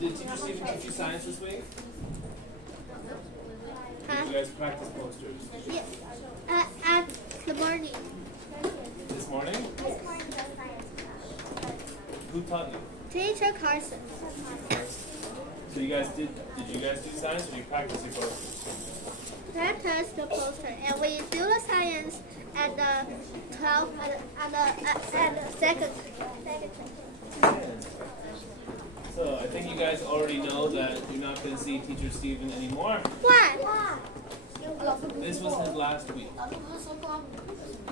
Did Teacher Stephen teach you science this week? Did you guys practice posters? Yes. At the morning. This morning? Who taught you? Teacher Carson. So you guys did you guys do science or did you practice your posters? Practice the poster, and we do the science at the 12 at the second. So I think you guys already know that you're not going to see Teacher Stephen anymore. Why? This was his last week.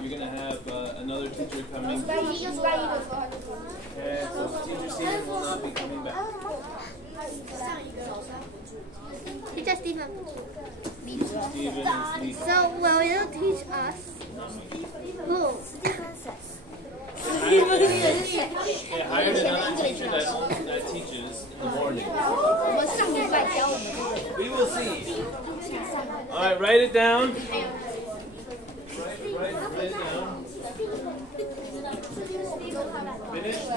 You're going to have another teacher coming. Okay, so Teacher Stephen will not be coming back. Teacher Stephen. Stephen and Lisa. So will you teach us? Who? Okay, hired another teacher that teaches in the morning. We will see. Alright, write it down. Write it down. Finished?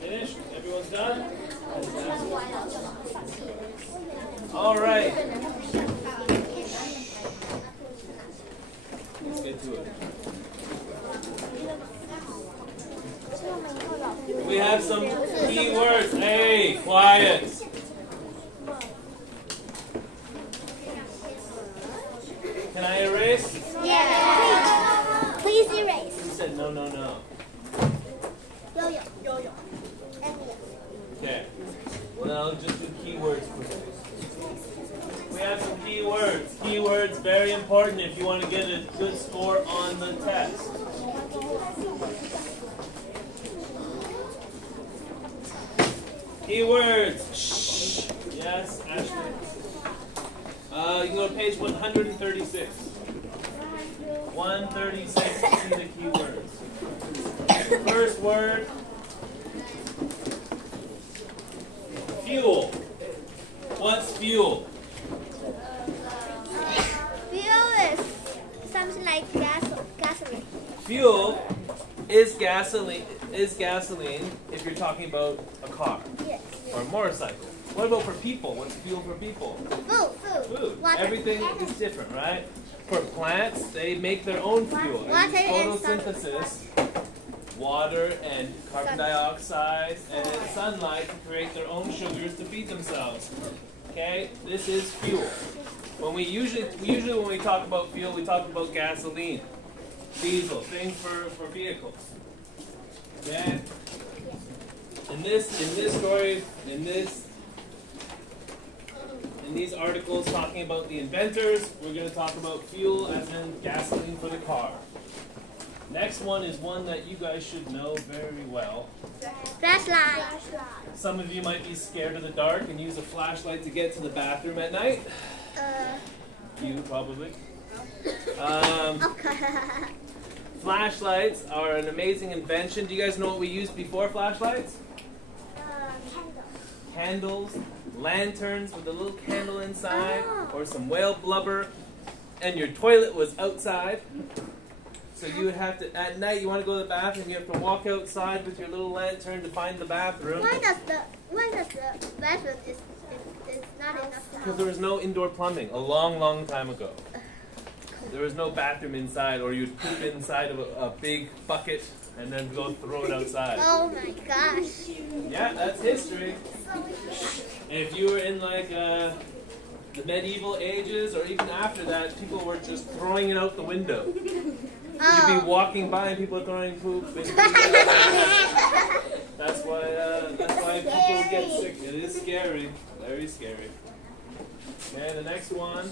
Finished? Everyone's done? Alright. Let's get to it. We have some key words. Hey, quiet. Can I erase? Yeah. Please erase. Who said no, no, no? Yo-yo. Okay. Well, then I'll just do keywords quickly. We have some keywords. Keywords, very important if you want to get a good score on the test. Keywords. Shh. Yes, Ashley. You can go to page 136. 136 to see the keywords. First word. Fuel. What's fuel? Fuel is something like gasoline. Fuel is gasoline. If you're talking about a car Yes. or a motorcycle. What about for people? What's fuel for people? Food. Water. Everything is different, right? For plants, they make their own fuel. Water and Photosynthesis, water and carbon dioxide and sunlight to create their own sugars to feed themselves. Okay, this is fuel. When we usually when we talk about fuel, we talk about gasoline, diesel, things for vehicles. Okay. In this story, in these articles talking about the inventors, we're going to talk about fuel as in gasoline for the car. Next one is one that you guys should know very well. Flashlight. Some of you might be scared of the dark and use a flashlight to get to the bathroom at night. You probably. Okay. Flashlights are an amazing invention. Do you guys know what we used before flashlights? Candles, lanterns with a little candle inside, or some whale blubber, and your toilet was outside. So you would have to, at night you want to go to the bathroom, you have to walk outside with your little lantern to find the bathroom. Why does the bathroom is not enough? Because there was no indoor plumbing a long, long time ago. There was no bathroom inside, or you'd poop inside of a big bucket and then go throw it outside. Oh my gosh. Yeah, that's history. If you were in like the medieval ages or even after that, people were just throwing it out the window. You'd be walking by and people are throwing poop. And that's why people get sick. It is scary, very scary. Okay, the next one.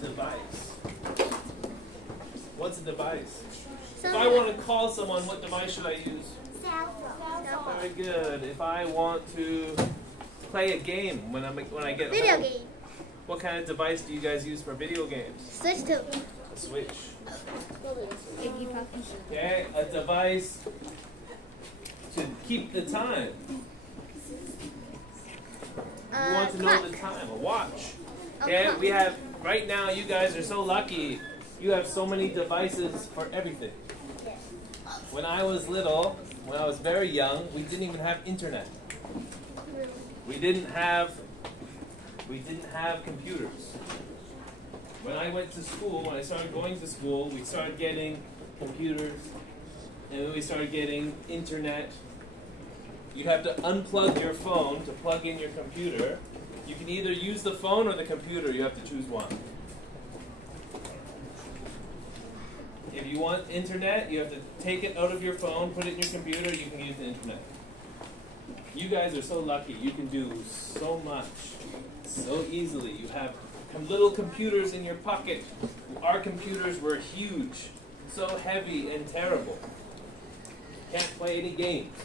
Device. What's a device? If I want to call someone, what device should I use? Cell phone. Very good. If I want to play a game when I get Video home, game. what kind of device do you guys use for video games? Switch to. A Switch. Okay, a device to keep the time. You want to know the time. A watch. Okay, we have right now. You guys are so lucky. You have so many devices for everything. When I was little, when I was very young, we didn't even have internet. We didn't have computers. When I went to school, when I started going to school, we started getting computers, and then we started getting internet. You have to unplug your phone to plug in your computer. You can either use the phone or the computer. You have to choose one. If you want internet, you have to take it out of your phone, put it in your computer, you can use the internet. You guys are so lucky. You can do so much, so easily. You have little computers in your pocket. Our computers were huge, so heavy and terrible. Can't play any games.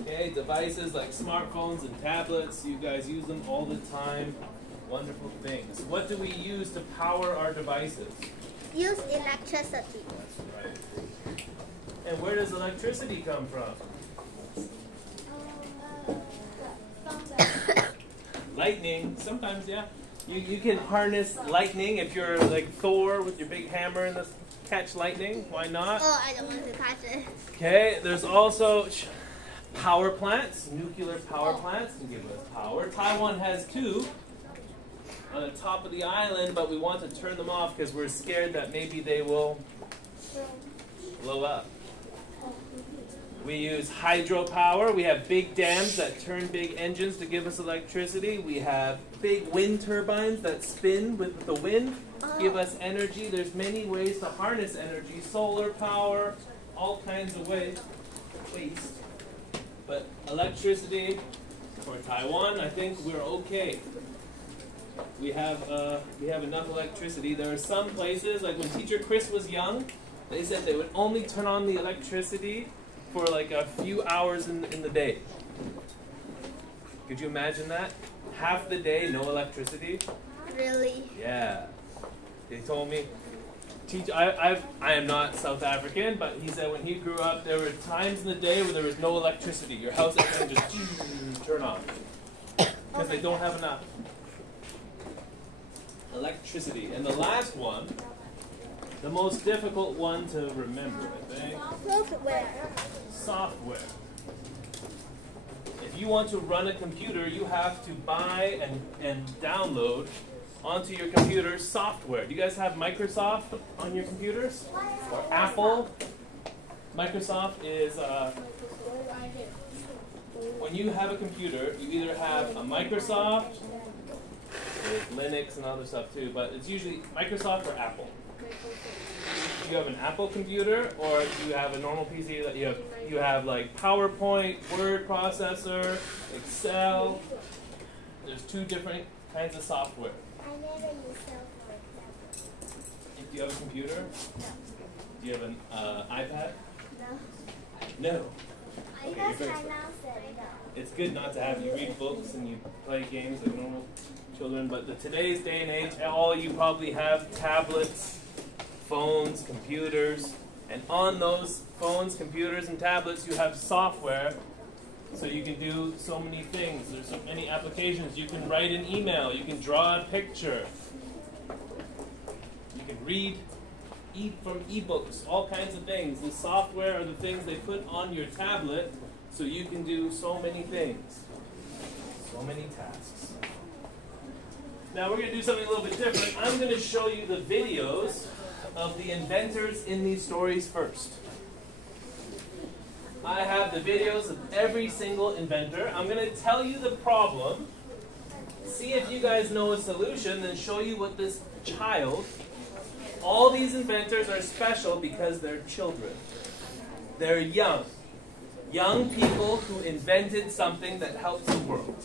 Okay, devices like smartphones and tablets, you guys use them all the time. Wonderful things. What do we use to power our devices? Use electricity. That's right. And where does electricity come from? Lightning. Sometimes, yeah. You can harness lightning if you're like Thor with your big hammer and catch lightning. Why not? Oh, I don't want to touch it. Okay, there's also power plants. Nuclear power plants can give us power. Taiwan has 2 on the top of the island, but we want to turn them off because we're scared that maybe they will blow up. We use hydropower. We have big dams that turn big engines to give us electricity. We have big wind turbines that spin with the wind, give us energy. There's many ways to harness energy. Solar power, all kinds of ways. Waste. But electricity for Taiwan, I think we're okay. We have enough electricity. There are some places, like when Teacher Chris was young, they said they would only turn on the electricity for like a few hours in the day. Could you imagine that? Half the day, no electricity? Really? Yeah. They told me. I am not South African, but he said when he grew up, there were times in the day where there was no electricity. Your house can just turn on because they don't have enough electricity. And the last one, the most difficult one to remember, I think. Software. If you want to run a computer, you have to buy and download onto your computer software. Do you guys have Microsoft on your computers? Or Apple? Microsoft is, when you have a computer, you either have a Microsoft, there's Linux and other stuff too, but it's usually Microsoft or Apple. You have an Apple computer, or you have a normal PC that you have like PowerPoint, word processor, Excel. There's 2 different kinds of software. I never use cell phone. Do you have a computer? No. Do you have an iPad? No. No. Because my mom said no. It's good not to have. You read books and you play games like normal children, but today's day and age, all you probably have tablets, phones, computers, and on those phones, computers, and tablets, you have software, so you can do so many things. There's so many applications. You can write an email. You can draw a picture. You can read from ebooks, all kinds of things. The software are the things they put on your tablet, so you can do so many things, so many tasks. Now we're going to do something a little bit different. I'm going to show you the videos of the inventors in these stories first. I have the videos of every single inventor. I'm going to tell you the problem, see if you guys know a solution, then show you what this child, all these inventors are special because they're children. They're young. Young people who invented something that helps the world.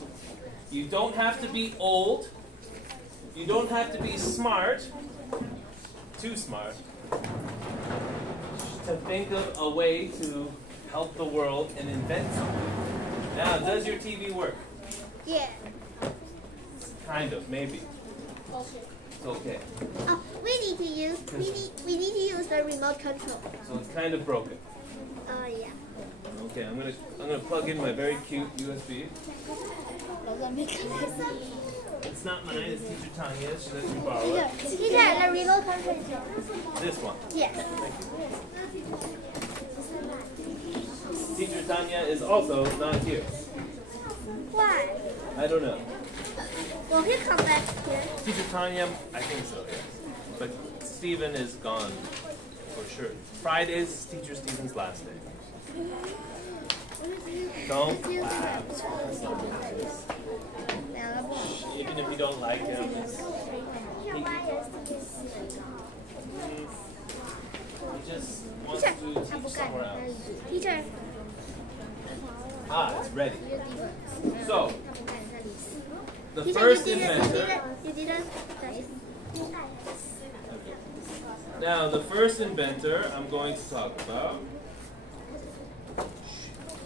You don't have to be old. You don't have to be smart, too smart, to think of a way to help the world and invent something. Now, does your TV work? Yeah. Kind of, maybe. It's okay. Oh, we need to use the remote control. So it's kind of broken. Oh yeah. Okay, I'm gonna plug in my very cute USB. It's not mine, it's Teacher Tanya's. She lets me borrow it. Teacher, the remote control. This one. Yes. Thank you. Teacher Tanya is also not here. Why? I don't know. Will he come back here? Teacher Tanya, I think so, yes. But Stephen is gone for sure. Friday is Teacher Stephen's last day. Don't laugh. Even if you don't like him, he just wants to teach somewhere else. Teacher. Ah, it's ready. So, the Teacher, first you inventor. didn't. Now, the first inventor I'm going to talk about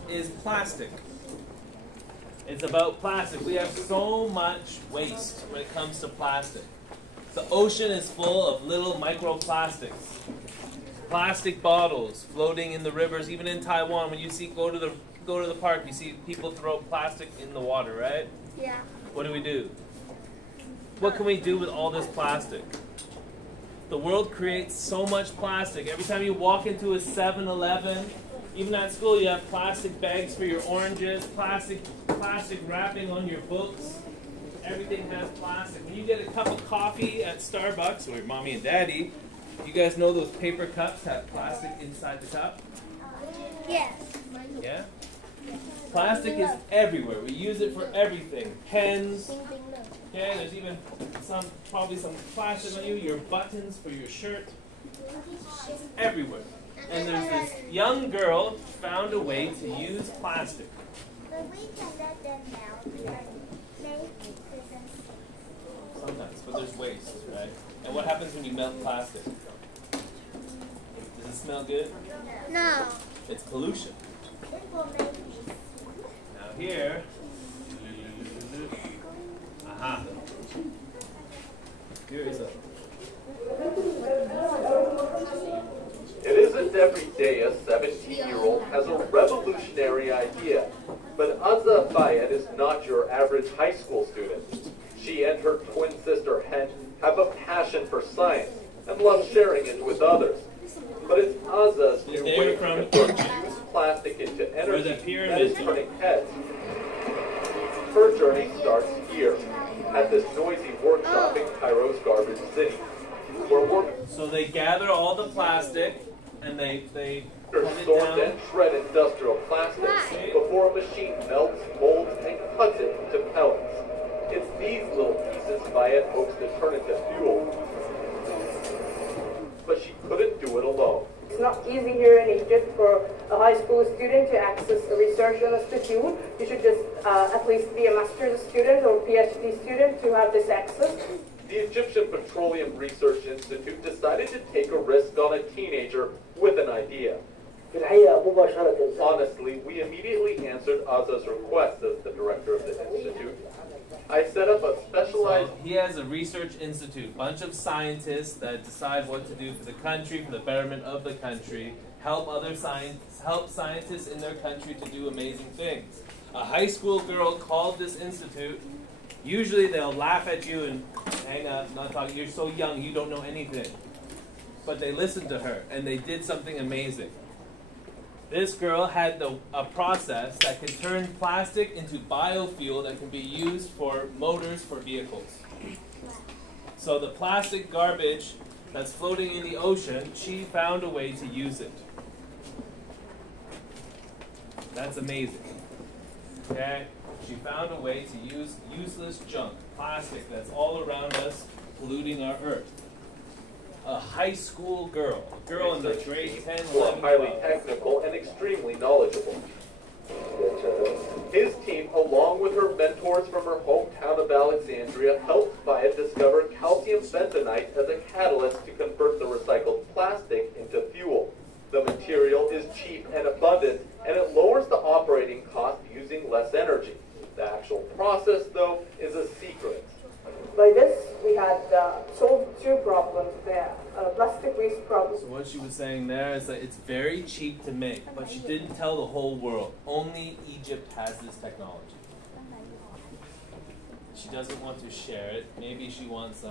is plastic. It's about plastic. We have so much waste when it comes to plastic. The ocean is full of little microplastics. Plastic bottles floating in the rivers, even in Taiwan. When you go to the park, you see people throw plastic in the water, right? Yeah. What do? What can we do with all this plastic? The world creates so much plastic. Every time you walk into a 7-Eleven, even at school, you have plastic bags for your oranges, plastic wrapping on your books. Everything has plastic. When you get a cup of coffee at Starbucks, or mommy and daddy, you guys know those paper cups have plastic inside the cup? Yes. Yeah? Plastic is everywhere. We use it for everything. Pens. Okay, there's even probably some plastic on you. Your buttons for your shirt. Everywhere. And there's this young girl found a way to use plastic. Sometimes, but there's waste, right? And what happens when you melt plastic? Does it smell good? No. It's pollution. Now here, aha. Here is a. It isn't every day a 17-year-old has a revolutionary idea, but Azza Fayed is not your average high school student. She and her twin sister Hen have a passion for science and love sharing it with others. But it's Azza's new way to convert used plastic into energy that is turning heads. Her journey starts here, at this noisy workshop in Cairo's Garbage City, where workers So they gather all the plastic and they put it sort down. and shred industrial plastics before a machine melts, molds, and cuts it into pellets. It's these little pieces Fayed hopes to turn into fuel. But she couldn't do it alone. It's not easy here in Egypt for a high school student to access a research institute. You should just at least be a master's student or PhD student to have this access. The Egyptian Petroleum Research Institute decided to take a risk on a teenager with an idea. Honestly, we immediately answered Azza's request as the director of the institute. I set up a specialized... He has a research institute, a bunch of scientists that decide what to do for the country, for the betterment of the country, help scientists in their country to do amazing things. A high school girl called this institute. Usually they'll laugh at you and hang up, not talk. You're so young, you don't know anything. But they listened to her and they did something amazing. This girl had a process that could turn plastic into biofuel that can be used for motors for vehicles. So the plastic garbage that's floating in the ocean, she found a way to use it. That's amazing. Okay? She found a way to use useless junk, plastic that's all around us, polluting our earth. A high school girl, a girl in the grade 10, who are 11, highly 12. technical and extremely knowledgeable. His team, along with her mentors from her hometown of Alexandria, helped Fayed discover calcium bentonite as a catalyst to convert the recycled plastic into fuel. The material is cheap and abundant, and it lowers the operating cost using less energy. The actual process, though, is a secret. By this, we had solved two problems there. Plastic waste problem. So what what she was saying there is that it's very cheap to make, but she didn't tell the whole world. Only Egypt has this technology. She doesn't want to share it. Maybe she wants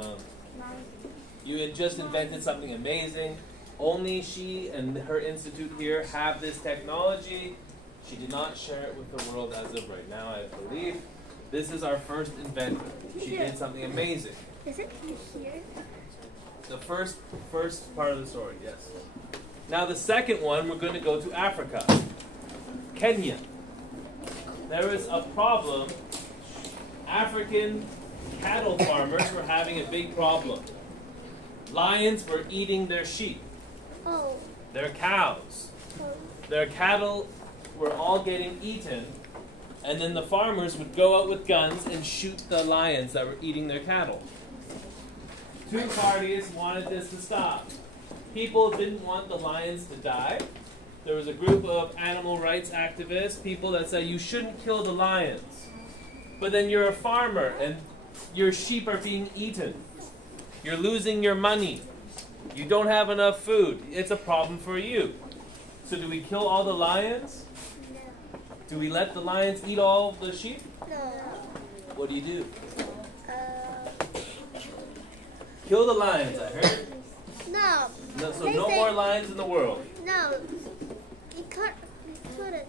you had just invented something amazing. Only she and her institute here have this technology. She did not share it with the world as of right now, I believe. This is our first inventor. She did something amazing. Is it here? The first part of the story, yes. Now the second one, we're going to go to Africa. Kenya. There is a problem. African cattle farmers were having a big problem. Lions were eating their sheep, their cows. Their cattle were all getting eaten, and then the farmers would go out with guns and shoot the lions that were eating their cattle. Two parties wanted this to stop. People didn't want the lions to die. There was a group of animal rights activists, people that said you shouldn't kill the lions. But then you're a farmer and your sheep are being eaten. You're losing your money. You don't have enough food. It's a problem for you. So do we kill all the lions? No. Do we let the lions eat all the sheep? No. What do? Kill the lions, I heard. No. No, so no more lions in the world. No. You couldn't.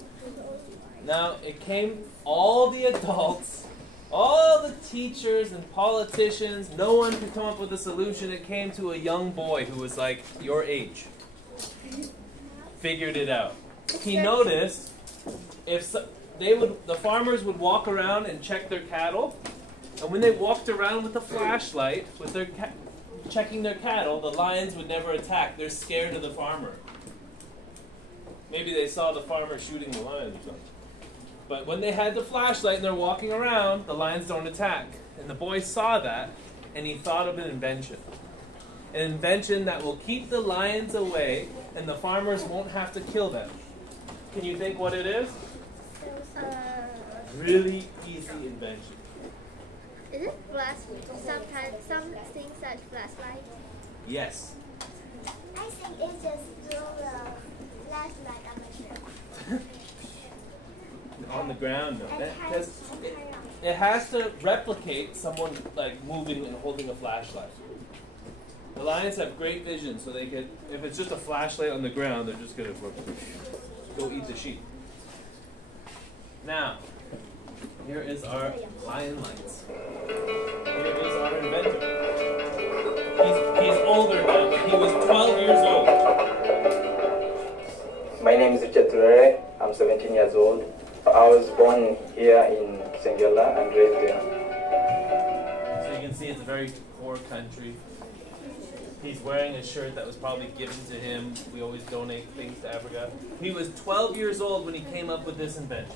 Now, it came, all the adults, all the teachers and politicians, no one could come up with a solution. It came to a young boy who was like your age. Figured it out. He noticed the farmers would walk around and check their cattle, and when they walked around with a flashlight, with their checking their cattle, the lions would never attack. They're scared of the farmer. Maybe they saw the farmer shooting the lions or something. But when they had the flashlight and they're walking around, the lions don't attack. And the boy saw that, and he thought of an invention. An invention that will keep the lions away, and the farmers won't have to kill them. Can you think what it is? Really easy invention. Is it flashlight? Some things like flashlight. Yes. I think it's just throw the flashlight on the ground. On the ground, no. It has to replicate someone like moving and holding a flashlight. The lions have great vision, so they could, if it's just a flashlight on the ground, they're just going to go eat the sheep. Now, here is our lion lights. Here is our inventor. He's older now, but he was 12 years old. My name is Richard Turere. I'm 17 years old. I was born here in Kisengela and raised there. So you can see it's a very poor country. He's wearing a shirt that was probably given to him. We always donate things to Africa. He was 12 years old when he came up with this invention.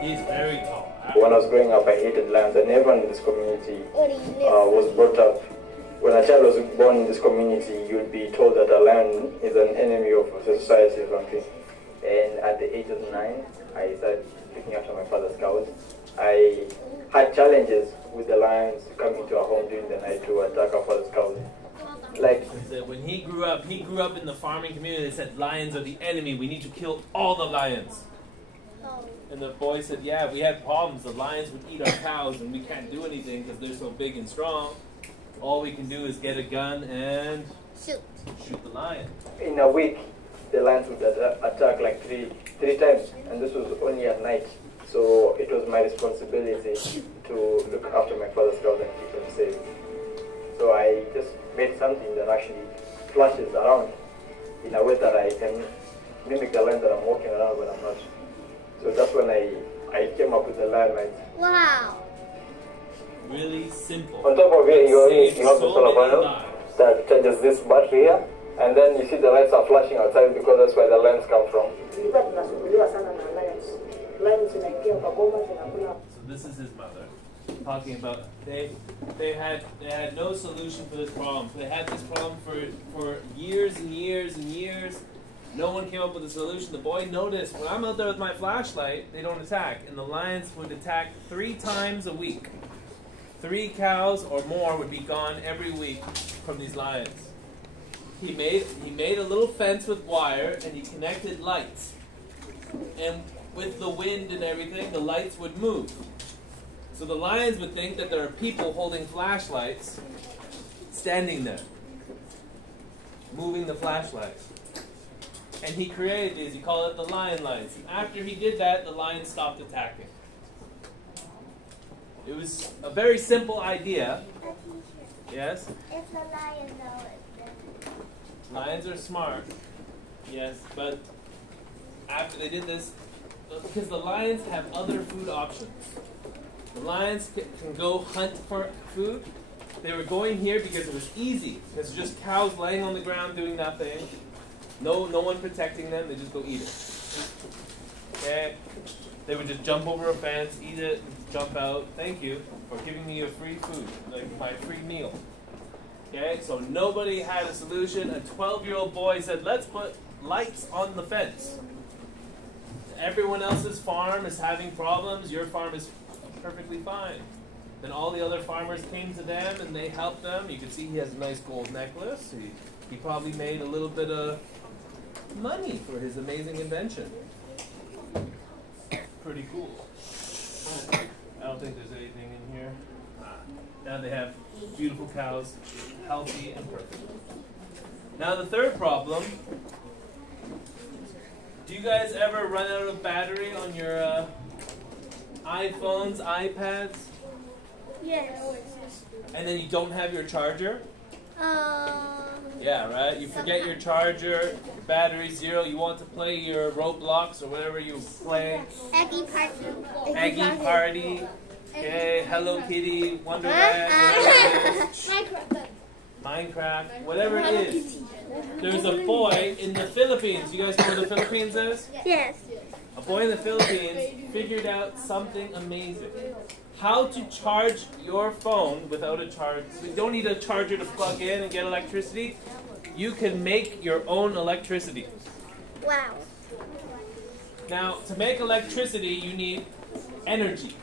He's very tall. When I was growing up, I hated lions, and everyone in this community was brought up. When a child was born in this community, you would be told that a lion is an enemy of society or something. And at the age of 9, I started looking after my father's cows. I had challenges with the lions coming into our home during the night to attack our father's cows. Like when he grew up in the farming community. They said lions are the enemy. We need to kill all the lions. And the boy said, yeah, we had problems. The lions would eat our cows, and we can't do anything because they're so big and strong. All we can do is get a gun and shoot the lion. In a week, the lions would attack like three times, and this was only at night. So it was my responsibility to look after my father's cows and keep them safe. So I just made something that actually flashes around in a way that I can mimic the lions that I'm walking around when I'm not. So that's when I came up with the lion lights. Wow. Really simple. On top of it, you have the solar panel that charges this battery here, and then you see the lights are flashing outside because that's where the lions come from. So this is his mother talking about they had no solution for this problem. They had this problem for years and years and years. No one came up with a solution. The boy noticed, when I'm out there with my flashlight, they don't attack. And the lions would attack 3 times a week. 3 cows or more would be gone every week from these lions. he made a little fence with wire, and he connected lights. And with the wind and everything, the lights would move. So the lions would think that there are people holding flashlights standing there, moving the flashlights. And he created these. He called it the lion lights. And after he did that, the lions stopped attacking. It was a very simple idea. Yes? If the lion knows it, Lions are smart. Yes, but after they did this, because the lions have other food options. The lions can go hunt for food. They were going here because it was easy. Because just cows laying on the ground doing nothing. No one protecting them. They just go eat it. Okay? They would just jump over a fence, eat it, and jump out. Thank you for giving me a free food, like my free meal. Okay? So nobody had a solution. A 12-year-old boy said, let's put lights on the fence. Everyone else's farm is having problems. Your farm is perfectly fine. Then all the other farmers came to them and they helped them. You can see he has a nice gold necklace. He probably made a little bit of money for his amazing invention. Pretty cool. I don't think there's anything in here. Now they have beautiful cows, healthy and perfect. Now the third problem. Do you guys ever run out of battery on your iPhones, iPads? yes. And then you don't have your charger? Yeah, right? You forget your charger, your battery's zero, you want to play your Roblox or whatever you play. Eggy party. Eggy Party, okay, Hello Kitty, Wonderland, whatever it is. Minecraft, whatever it is. There's a boy in the Philippines. You guys know where the Philippines is? Yes. A boy in the Philippines figured out something amazing. How to charge your phone without a charge. You don't need a charger to plug in and get electricity. You can make your own electricity. Wow. Now, to make electricity, you need energy.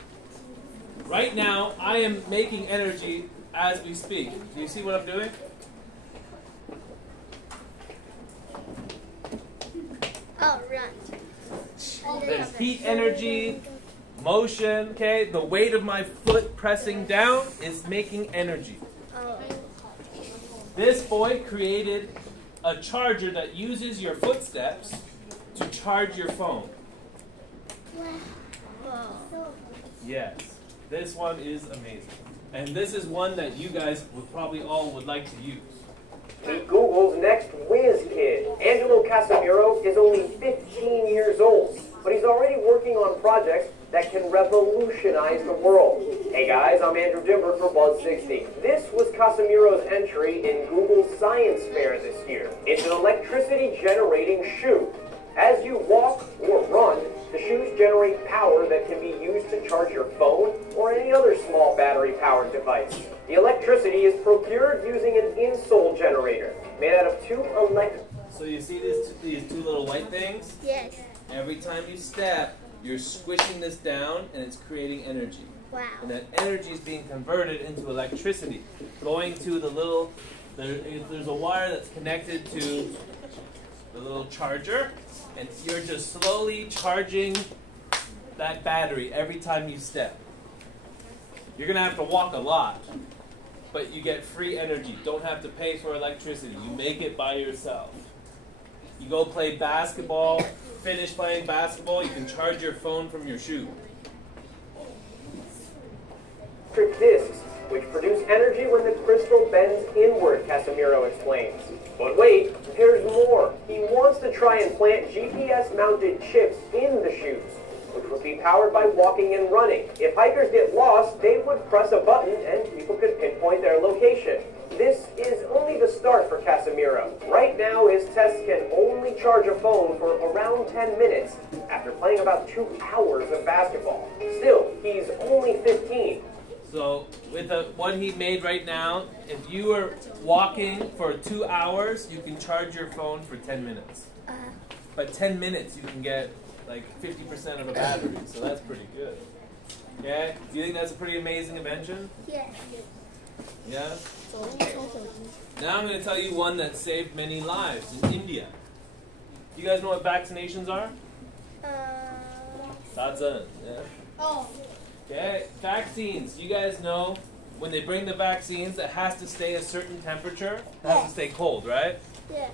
Right now, I am making energy as we speak. Do you see what I'm doing? Oh, right. There's heat energy, motion, okay? The weight of my foot pressing down is making energy. Oh. This boy created a charger that uses your footsteps to charge your phone. Wow. Yes, this one is amazing. And this is one that you guys would probably all would like to use. Meet Google's next whiz kid. Angelo Casimiro is only 15 years old, but he's already working on projects that can revolutionize the world. Hey guys, I'm Andrew Dimber for Buzz 60. This was Casimiro's entry in Google's Science Fair this year. It's an electricity-generating shoe. As you walk or run, the shoes generate power that can be used to charge your phone or any other small battery-powered device. The electricity is procured using an insole generator made out of two electric... So you see these two little white things? Yes. Every time you step, you're squishing this down and it's creating energy. Wow. And that energy is being converted into electricity. Going to the little, there's a wire that's connected to the little charger, and you're just slowly charging that battery every time you step. You're going to have to walk a lot, but you get free energy. Don't have to pay for electricity. You make it by yourself. You go play basketball, finish playing basketball, you can charge your phone from your shoe. discs, which produce energy when the crystal bends inward, Casimiro explains. But wait, there's more. He wants to try and plant GPS-mounted chips in the shoes, which would be powered by walking and running. If hikers get lost, they would press a button and people could pinpoint their location. This is only the start for Casimiro. Right now, his tests can only charge a phone for around 10 minutes after playing about 2 hours of basketball. Still, he's only 15. So with the one he made right now, if you are walking for 2 hours, you can charge your phone for 10 minutes. But 10 minutes, you can get like 50% of a battery, so that's pretty good. Okay? Do you think that's a pretty amazing invention? Yes. Yeah? Now I'm going to tell you one that saved many lives in India. You guys know what vaccinations are? Yeah. Oh. Okay, vaccines. You guys know when they bring the vaccines, it has to stay a certain temperature. It has to stay cold, right? Yeah.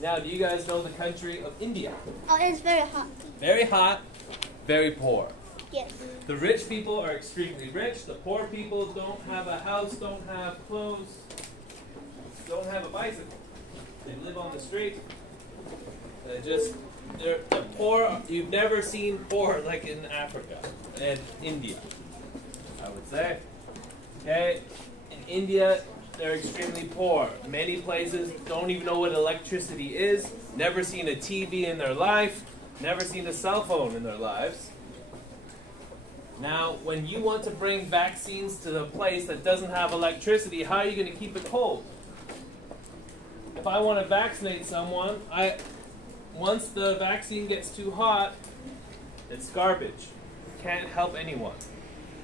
Now, do you guys know the country of India? Oh, it's very hot. Very hot, very poor. Yes. The rich people are extremely rich. The poor people don't have a house, don't have clothes, don't have a bicycle. They live on the street. They're poor. You've never seen poor like in Africa and India, I would say. Okay, in India, they're extremely poor. Many places don't even know what electricity is, never seen a TV in their life, never seen a cell phone in their lives. Now, when you want to bring vaccines to the place that doesn't have electricity, how are you going to keep it cold? If I want to vaccinate someone, once the vaccine gets too hot, it's garbage. Can't help anyone.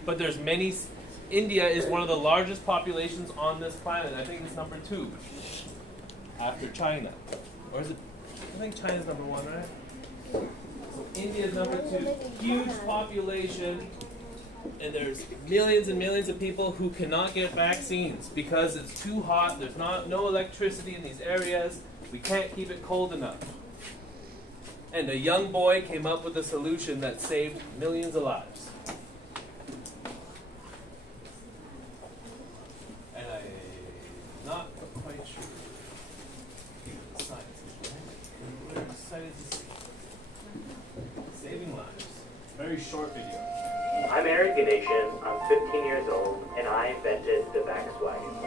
But there's many. India is one of the largest populations on this planet. I think it's number 2 after China. Or is it? I think China's number 1, right? So India is number 2. Huge population. And there's millions and millions of people who cannot get vaccines because it's too hot. There's no electricity in these areas. We can't keep it cold enough. And a young boy came up with a solution that saved millions of lives. And I'm not quite sure the science is right. We're excited to see. Saving lives. Very short video. I'm Eric Ganeshan, I'm 15 years old, and I invented the Vaxwagon.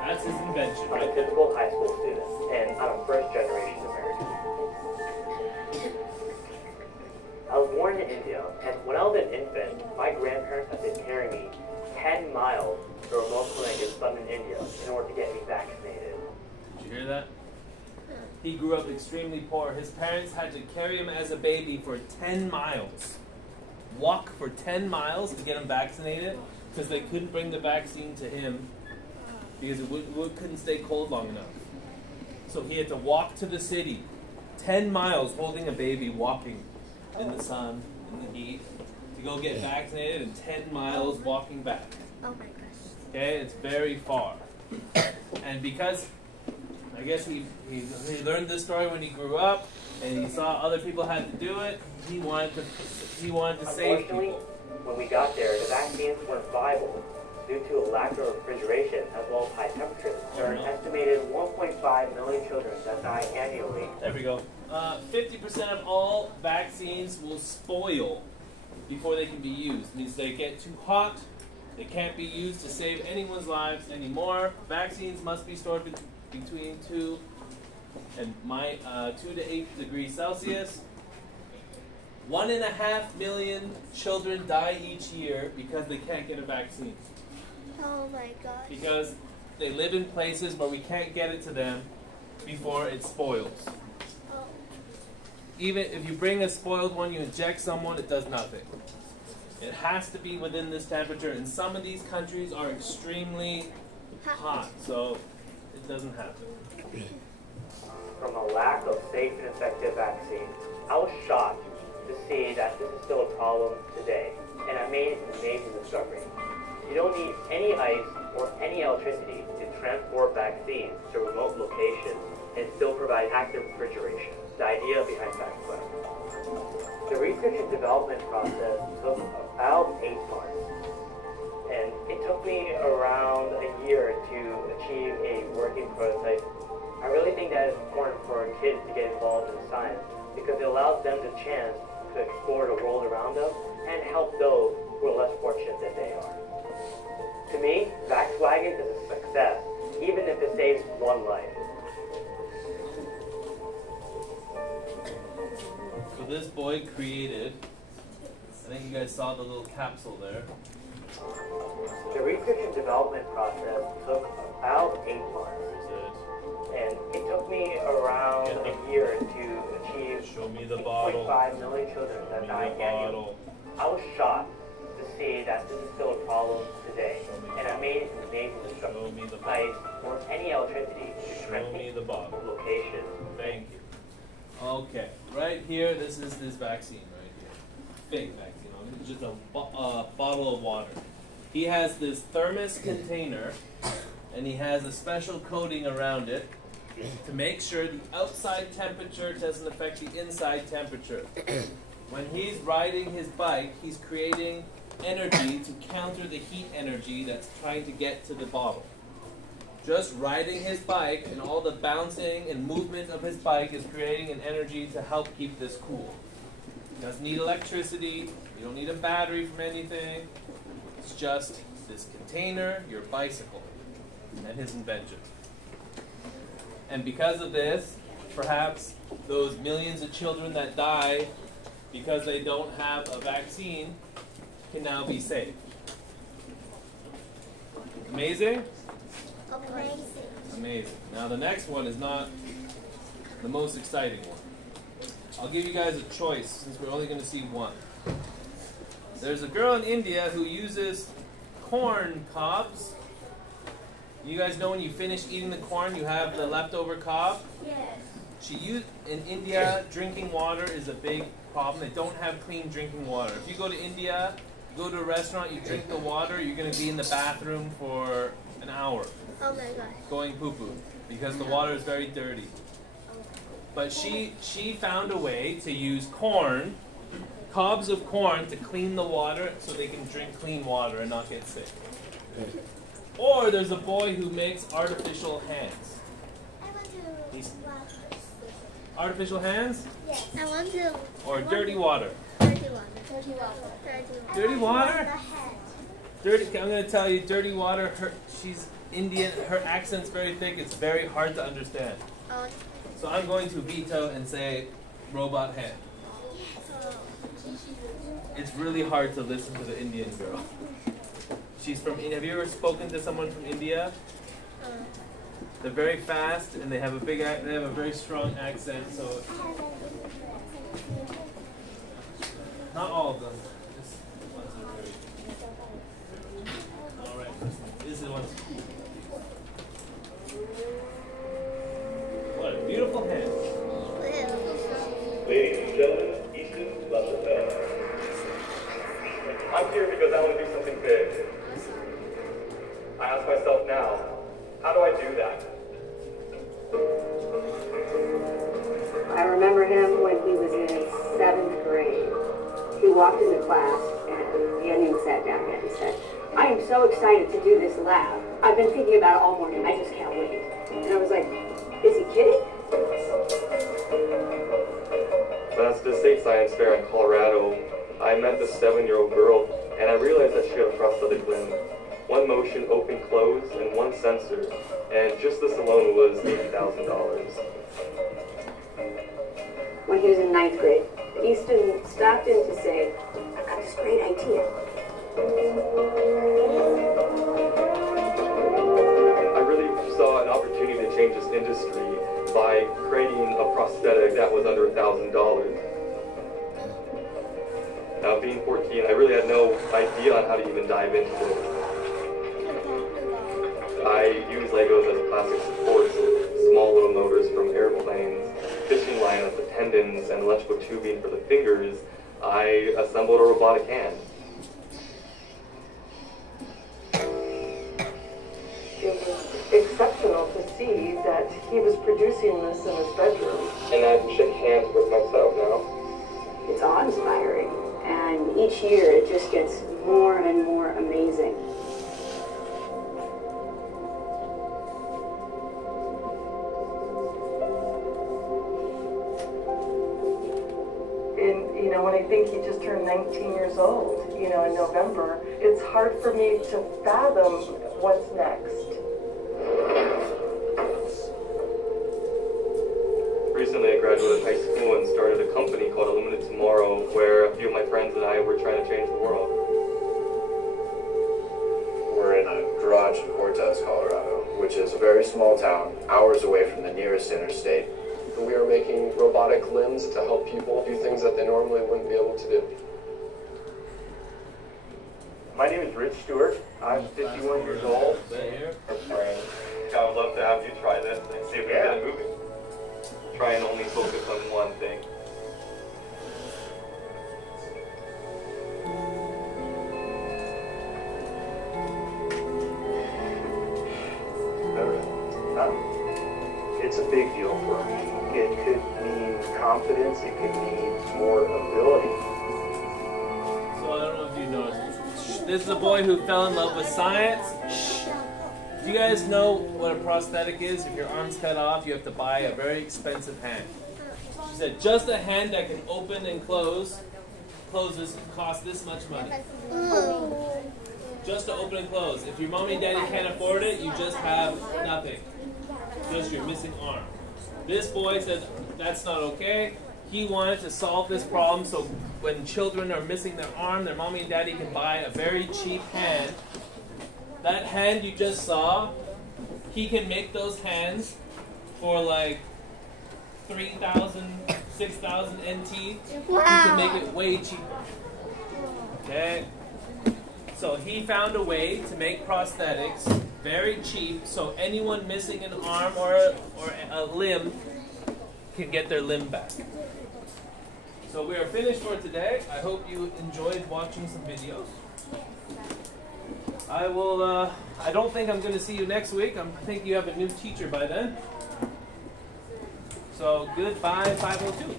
That's his invention, I'm a right? typical high school student, and I'm a first-generation American. I was born in India, and when I was an infant, my grandparents had to carry me 10 miles to a remote clinic in southern India in order to get me vaccinated. Did you hear that? He grew up extremely poor. His parents had to carry him as a baby for 10 miles. Walk for 10 miles to get him vaccinated because they couldn't bring the vaccine to him because it couldn't stay cold long enough. So he had to walk to the city, 10 miles holding a baby, walking in the sun, in the heat, to go get vaccinated, and 10 miles walking back. Oh my gosh. Okay, it's very far. And because I guess he learned this story when he grew up, and he saw other people had to do it. He wanted to save Unfortunately, people. when we got there, the vaccines weren't viable due to a lack of refrigeration as well as high temperatures. There are an estimated 1.5 million children that die annually. There we go. 50% of all vaccines will spoil before they can be used. It means they get too hot. They can't be used to save anyone's lives anymore. Vaccines must be stored between 2 to 8 degrees Celsius. 1.5 million children die each year because they can't get a vaccine. Oh my gosh. Because they live in places where we can't get it to them before it spoils. Oh. Even if you bring a spoiled one, you inject someone, it does nothing. It has to be within this temperature, and some of these countries are extremely hot, so it doesn't happen. From a lack of safe and effective vaccines, I was shocked to see that this is still a problem today, and I made an amazing discovery. You don't need any ice or any electricity to transport vaccines to remote locations and still provide active refrigeration. The idea behind Vaxwagon. The research and development process took about 8 months, and it took me around a year to achieve a working prototype. I really think that it's important for kids to get involved in science because it allows them the chance to explore the world around them and help those who are less fortunate than they are. To me, Vaxwagon is a success, even if it saves one life. So this boy created, I think you guys saw the little capsule there. The research and development process took about 8 months. And it took me around a year to achieve Show me the bottle. 6.5 million children that die annually. I was shocked to see that this is still a problem today. And I made an enabling instruction site for any electricity to Show me the bottle. location. Thank you. Okay, right here, this is this vaccine right here. Fake vaccine. It's just a bottle of water. He has this thermos container, and he has a special coating around it to make sure the outside temperature doesn't affect the inside temperature. When he's riding his bike, he's creating energy to counter the heat energy that's trying to get to the bottle. Just riding his bike and all the bouncing and movement of his bike is creating an energy to help keep this cool. He doesn't need electricity, you don't need a battery from anything. It's just this container, your bicycle, and his invention. And because of this, perhaps those millions of children that die because they don't have a vaccine can now be saved. Amazing? Amazing. Amazing. Now the next one is not the most exciting one. I'll give you guys a choice since we're only going to see one. There's a girl in India who uses corn cobs. You guys know when you finish eating the corn, you have the leftover cob? Yes. In India, drinking water is a big problem. They don't have clean drinking water. If you go to India, go to a restaurant, you drink the water, you're going to be in the bathroom for an hour. Oh my god. Going poo-poo because the water is very dirty. But she found a way to use corn, cobs of corn, to clean the water so they can drink clean water and not get sick. Or there's a boy who makes artificial hands. I want to Artificial hands? Yes. I want to. Or dirty water? Dirty water. Dirty water. Dirty water? The head. Dirty. I'm going to tell you, dirty water. She's Indian. Her accent's very thick. It's very hard to understand. Oh. So I'm going to veto and say robot hand. It's really hard to listen to the Indian girl. She's from India. Have you ever spoken to someone from India? They're very fast and they have a very strong accent. So not all of them. Just ones that are very. All right. This is one. What a beautiful hand. Ladies and gentlemen, Easton LaChapelle. I'm here because I want to do something big. I ask myself now, how do I do that? I remember him when he was in 7th grade. He walked into class and Yanning sat down and said, "I am so excited to do this lab. I've been thinking about it all morning. I just can't wait." And I was like, "Is he kidding?" When I was at the State Science Fair in Colorado, I met this 7-year-old girl, and I realized that she had a prosthetic limb. One motion, open, close, and one sensor, and just this alone was $80,000. When he was in 9th grade, Easton stopped in to say, "I've got this great idea." I really saw an opportunity to change this industry by creating a prosthetic that was under $1,000. Now, being 14, I really had no idea on how to even dive into this. I use Legos as plastic supports, small little motors from airplanes, fishing line at the tendons, and electrical tubing for the fingers. I assembled a robotic hand. It was exceptional to see that he was producing this in his bedroom. And I shake hands with myself now. It's awe-inspiring, and each year it just gets more and more amazing. And, when I think he just turned 19 years old, in November, it's hard for me to fathom what's next. Recently, I graduated high school and started a company called Illuminate Tomorrow, where a few of my friends and I were trying to change the world. We're in a garage in Cortez, Colorado, which is a very small town, hours away from the nearest interstate. We are making robotic limbs to help people do things that they normally wouldn't be able to do. My name is Rich Stewart. I'm 51 years old. I would love to have you try this and see if we can get it moving. Try and only focus on one thing. It's a big deal for me. It could mean confidence. It could mean more ability. So I don't know if you noticed. This is a boy who fell in love with science. Do you guys know what a prosthetic is? If your arm's cut off, you have to buy a very expensive hand. She said just a hand that can open and closes costs this much money. Just to open and close. If your mommy and daddy can't afford it, you just have nothing. Just your missing arm. This boy said that's not okay. He wanted to solve this problem so when children are missing their arm, their mommy and daddy can buy a very cheap hand. That hand you just saw, he can make those hands for like 3,000, 6,000 NT. Wow. He can make it way cheaper. Okay? So he found a way to make prosthetics very cheap so anyone missing an arm or a limb can get their limb back. So we are finished for today. I hope you enjoyed watching some videos. I don't think I'm going to see you next week. I think you have a new teacher by then. So goodbye 502.